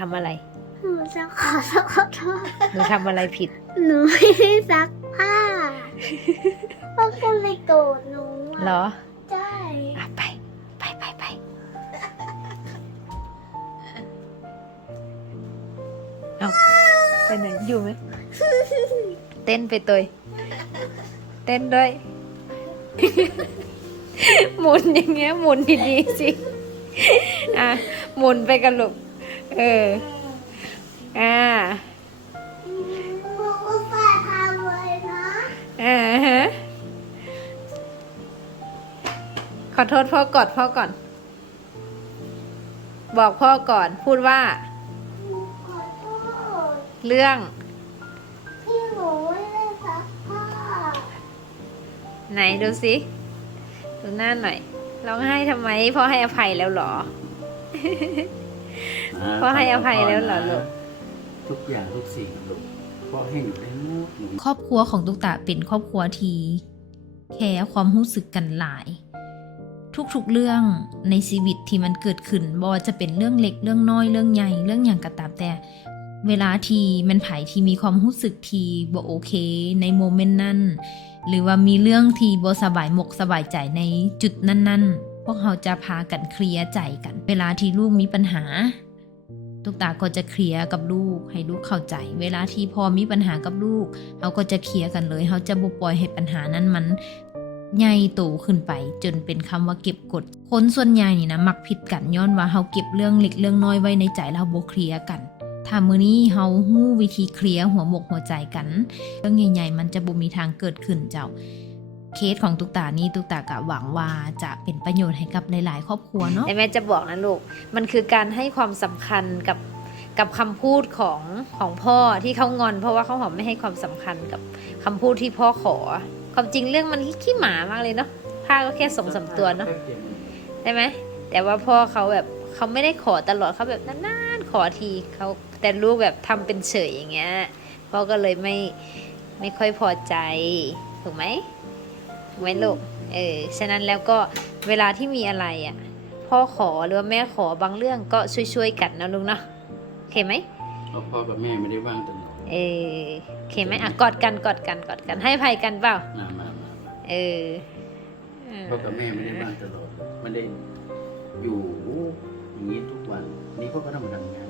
ทำอะไร หนูจะขอขอโทษหนูทำอะไรผิด หนูไม่ได้ซักผ้าพ่อก็เลยโกรธหนูะเหรอใช่อะไป ไปไปไปเอาไปไหนอยู่ไหมเต้นไปตัวเต้นด้วย หมุนอย่างเงี้ยหมุนดีๆสิ อะหมุนไปกันลูก เออ อ่าหนูอุตส่าห์ทำเลยนะอ่าฮะขอโทษพ่อกอดพ่อก่อน บอกพ่อก่อนพูดว่าหนูขอโทษเรื่องที่หนูไม่ได้ซักผ้าไหนดูสิดูหน้าหน่อยร้องไห้ทำไมพ่อให้อภัยแล้วเหรอ พ่อให้อภัยแล้วเหรอลูกทุกอย่างทุกสิ่งลูกพ่อให้หนูได้หมดหนูครอบครัวของตุ๊กตาเป็นครอบครัวที่แคร์ความรู้สึกกันหลาย ทุกๆเรื่องในชีวิตที่มันเกิดขึ้นบ่ว่าจะเป็นเรื่องเล็กเรื่องน้อยเรื่องใหญ่เรื่องอย่างกระตามแต่เวลาที่มันไผที่มีความรู้สึกที่บ่โอเค ในโมเมนต์นั้น หรือว่ามีเรื่องที่บ่สบายมกสบายใจในจุดนั้นๆพ วกเขาจะพากันเคลียร์ใจกัน เวลาที่ลูกมีปัญหา ตุ๊กตาก็จะเคลียร์กับลูกให้ลูกเข้าใจ เวลาที่พอมีปัญหากับลูกเขาก็จะเคลียร์กันเลยเขาจะบ่ปล่อยให้ปัญหานั้นมันใหญ่โตขึ้นไป จนเป็นคำว่าเก็บกด คนส่วนใหญ่นี่นะมักผิดกันย้อนว่าเขาเก็บเรื่องเล็กเรื่องน้อยไว้ในใจแล้วบ่เคลียร์กันถ้ามื้อนี้เฮาฮู้วิธีเคลียร์หัวหมกหัวใจกัน เรื่องใหญ่ๆมันจะบ่มีทางเกิดขึ้นเจ้า เคสของตุกตานี่ตุกตากะหวังว่าจะเป็นประโยชน์ให้กับหลายๆ ครอบครัวเนาะแต่แม่จะบอกนะลูก มันคือการให้ความสำคัญกับกับคำพูดของของพ่อที่เขางอน เพราะว่าเขาหอมไม่ให้ความสำคัญกับคำพูดที่พ่อขอ ความจริงเรื่องมันขี้หมามากเลยเนาะผ้าก็แค่สองสาตัวเนาะใช่ไหมแต่ว่าพ่อเขาแบบเขาไม่ได้ขอตลอดเขาแบบนานๆขอทีเขาแต่ลูกแบบทำเป็นเฉยอย่างเงี้ยพ่อก็เลยไม่ไม่ค่อยพอใจถูกไหม ไหมลูกเออฉะนั้นแล้วก็เวลาที่มีอะไรอะพ่อขอหรือว่าแม่ขอบางเรื่องก็ช่วยๆกันนะลุงเนาะโอเคไหมเพราะพ่อกับแม่ไม่ได้ว่างตลอดเออโอเคไหมอะกอดกันกอดกันกอดกันให้อภัยกันเปล่ามามามาเออเออพ่อกับแม่ไม่ได้ว่างตลอดไม่ได้อยู่อย่างนี้ทุกวัน นี่พ่อก็ต้องมาทำงาน